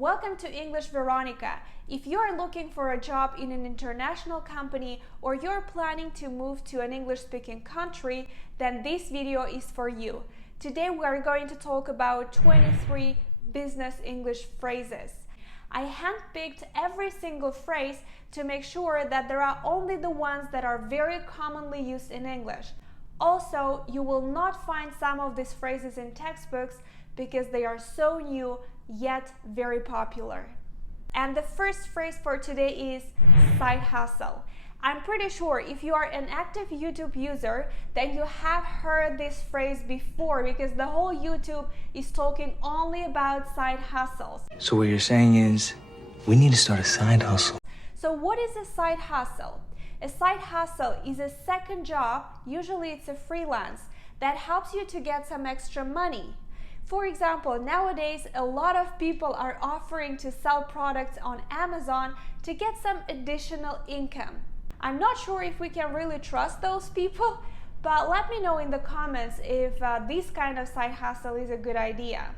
Welcome to English Veronika. If you are looking for a job in an international company or you're planning to move to an English-speaking country, then this video is for you. Today we are going to talk about 23 business English phrases. I handpicked every single phrase to make sure that there are only the ones that are very commonly used in English. Also, you will not find some of these phrases in textbooks because they are so new yet very popular. And the first phrase for today is side hustle. I'm pretty sure if you are an active YouTube user, then you have heard this phrase before because the whole YouTube is talking only about side hustles. So what you're saying is, we need to start a side hustle. So what is a side hustle? A side hustle is a second job, usually it's a freelance, that helps you to get some extra money. For example, nowadays a lot of people are offering to sell products on Amazon to get some additional income. I'm not sure if we can really trust those people, but let me know in the comments if this kind of side hustle is a good idea.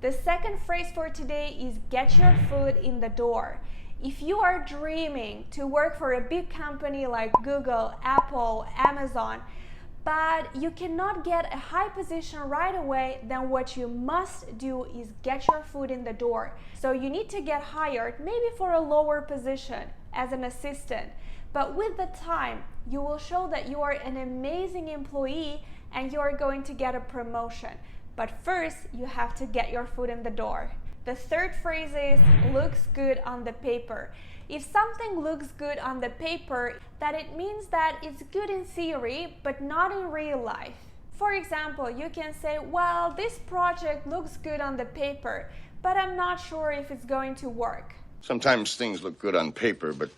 The second phrase for today is get your foot in the door. If you are dreaming to work for a big company like Google, Apple, Amazon, but you cannot get a high position right away, then what you must do is get your foot in the door. So you need to get hired, maybe for a lower position as an assistant. But with the time, you will show that you are an amazing employee and you are going to get a promotion. But first, you have to get your foot in the door. The third phrase is looks good on the paper. If something looks good on the paper, that it means that it's good in theory, but not in real life. For example, you can say, well, this project looks good on the paper, but I'm not sure if it's going to work. Sometimes things look good on paper, but...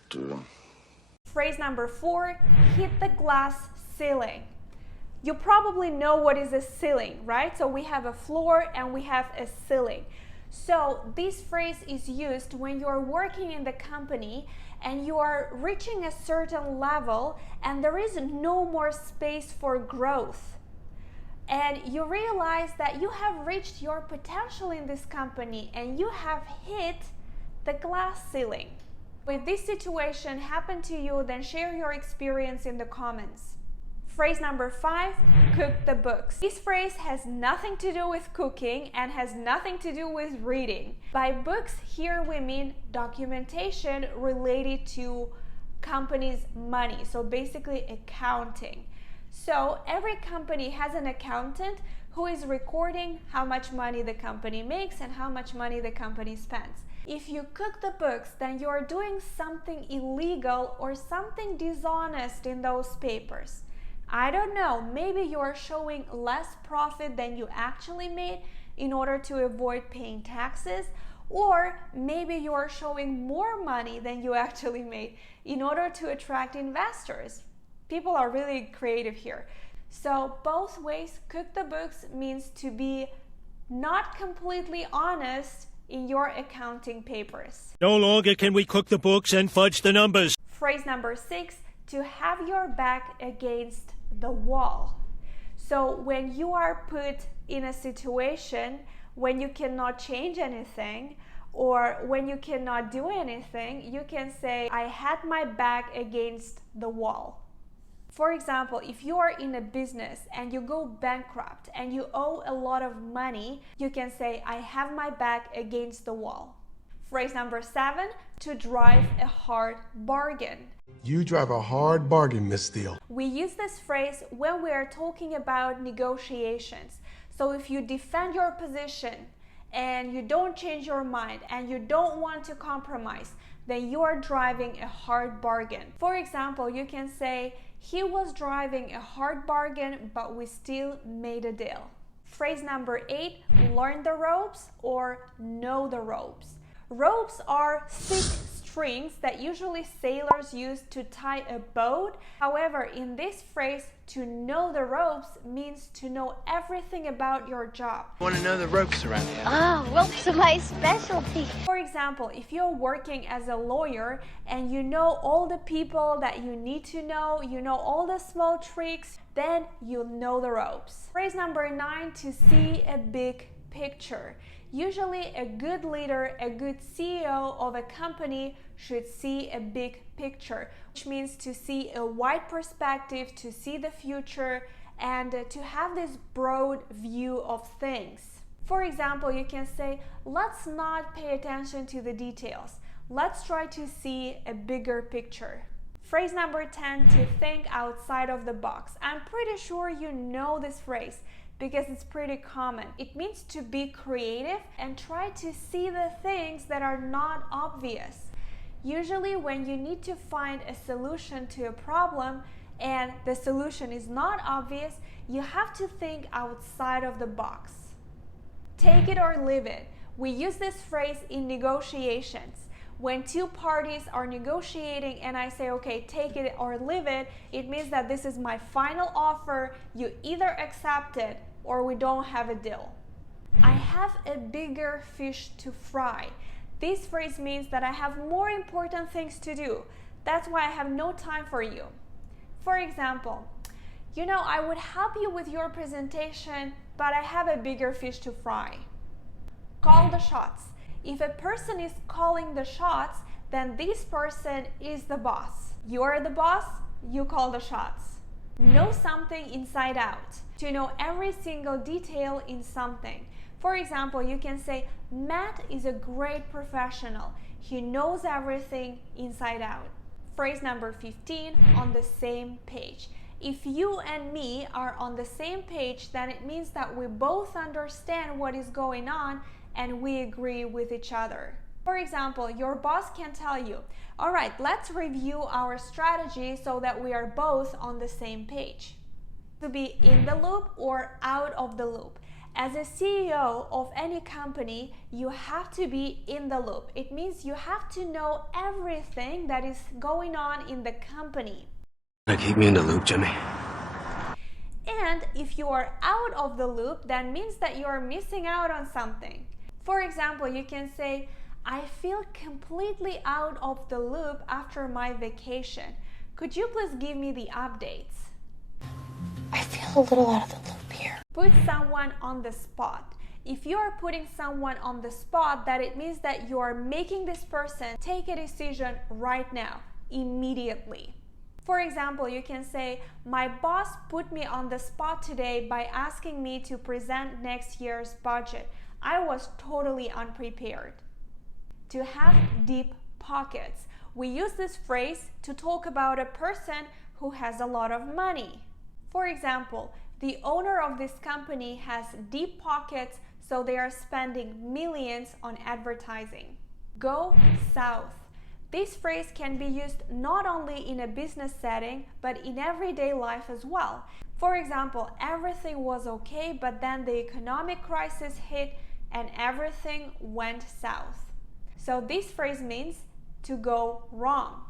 Phrase number 4, hit the glass ceiling. You probably know what is a ceiling, right? So we have a floor and we have a ceiling. So this phrase is used when you are working in the company and you are reaching a certain level and there is no more space for growth. And you realize that you have reached your potential in this company and you have hit the glass ceiling. If this situation happened to you, then share your experience in the comments. Phrase number 5, cook the books. This phrase has nothing to do with cooking and has nothing to do with reading. By books, here we mean documentation related to company's money, so basically accounting. So every company has an accountant who is recording how much money the company makes and how much money the company spends. If you cook the books, then you are doing something illegal or something dishonest in those papers. I don't know, maybe you are showing less profit than you actually made in order to avoid paying taxes, or maybe you are showing more money than you actually made in order to attract investors. People are really creative here. So both ways, cook the books means to be not completely honest in your accounting papers. No longer can we cook the books and fudge the numbers. Phrase number 6, to have your back against the wall. So when you are put in a situation when you cannot change anything or when you cannot do anything, you can say, I had my back against the wall. For example, if you are in a business and you go bankrupt and you owe a lot of money, you can say, I have my back against the wall. Phrase number 7, to drive a hard bargain. You drive a hard bargain, Miss Steele. We use this phrase when we are talking about negotiations. So if you defend your position and you don't change your mind and you don't want to compromise, then you are driving a hard bargain. For example, you can say, he was driving a hard bargain, but we still made a deal. Phrase number 8, learn the ropes or know the ropes. Ropes are thick strings that usually sailors use to tie a boat. However, in this phrase, to know the ropes means to know everything about your job. I want to know the ropes around here. Ah, ropes are my specialty. For example, if you're working as a lawyer and you know all the people that you need to know, you know all the small tricks, then you know the ropes. Phrase number 9, to see a big picture. Usually a good leader, a good CEO of a company should see a big picture, which means to see a wide perspective, to see the future, and to have this broad view of things. For example, you can say, let's not pay attention to the details. Let's try to see a bigger picture. Phrase number 10, to think outside of the box. I'm pretty sure you know this phrase because it's pretty common. It means to be creative and try to see the things that are not obvious. Usually when you need to find a solution to a problem and the solution is not obvious, you have to think outside of the box. Take it or leave it. We use this phrase in negotiations. When two parties are negotiating and I say, okay, take it or leave it, it means that this is my final offer. You either accept it or we don't have a deal. I have a bigger fish to fry. This phrase means that I have more important things to do. That's why I have no time for you. For example, I would help you with your presentation, but I have a bigger fish to fry. Call the shots. If a person is calling the shots, then this person is the boss. You are the boss, you call the shots. Know something inside out. To know every single detail in something. For example, you can say, Matt is a great professional. He knows everything inside out. Phrase number 15, on the same page. If you and me are on the same page, then it means that we both understand what is going on and we agree with each other. For example, your boss can tell you, all right, let's review our strategy so that we are both on the same page. To be in the loop or out of the loop. As a CEO of any company, you have to be in the loop. It means you have to know everything that is going on in the company. Keep me in the loop, Jimmy. And if you are out of the loop, that means that you are missing out on something. For example, you can say, I feel completely out of the loop after my vacation. Could you please give me the updates? I feel a little out of the loop here. Put someone on the spot. If you are putting someone on the spot, that it means that you are making this person take a decision right now, immediately. For example, you can say, my boss put me on the spot today by asking me to present next year's budget. I was totally unprepared. To have deep pockets. We use this phrase to talk about a person who has a lot of money. For example, the owner of this company has deep pockets, so they are spending millions on advertising. Go south. This phrase can be used not only in a business setting, but in everyday life as well. For example, everything was okay, but then the economic crisis hit and everything went south. So this phrase means to go wrong.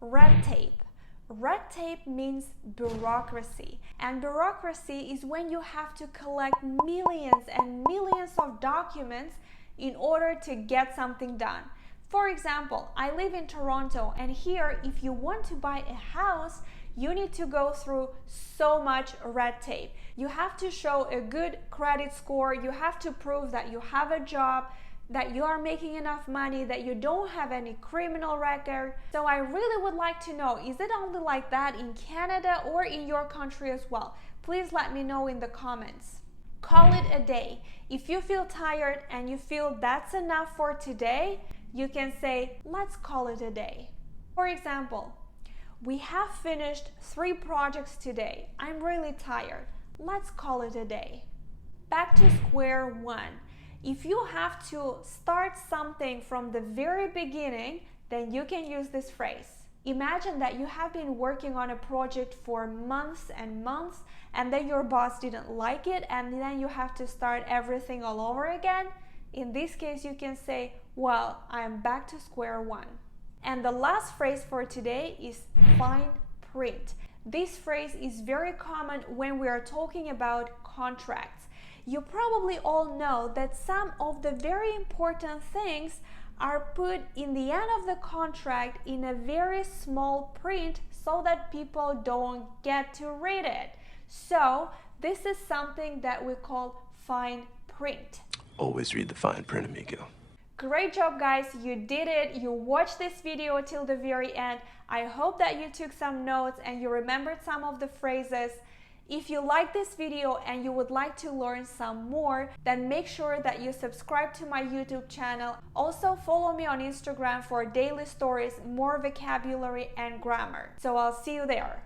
Red tape. Red tape means bureaucracy, and bureaucracy is when you have to collect millions and millions of documents in order to get something done. For example, I live in Toronto, and here if you want to buy a house, you need to go through so much red tape. You have to show a good credit score, you have to prove that you have a job, that you are making enough money, that you don't have any criminal record. So I really would like to know, is it only like that in Canada or in your country as well? Please let me know in the comments. Call it a day. If you feel tired and you feel that's enough for today, you can say, let's call it a day. For example, we have finished 3 projects today. I'm really tired. Let's call it a day. Back to square one. If you have to start something from the very beginning, then you can use this phrase. Imagine that you have been working on a project for months and months, and then your boss didn't like it, and then you have to start everything all over again. In this case, you can say, well, I am back to square one. And the last phrase for today is fine print. This phrase is very common when we are talking about contracts. You probably all know that some of the very important things are put in the end of the contract in a very small print so that people don't get to read it. So this is something that we call fine print. Always read the fine print, amigo. Great job, guys. You did it. You watched this video till the very end. I hope that you took some notes and you remembered some of the phrases. If you like this video and you would like to learn some more, then make sure that you subscribe to my YouTube channel. Also follow me on Instagram for daily stories, more vocabulary and grammar. So I'll see you there.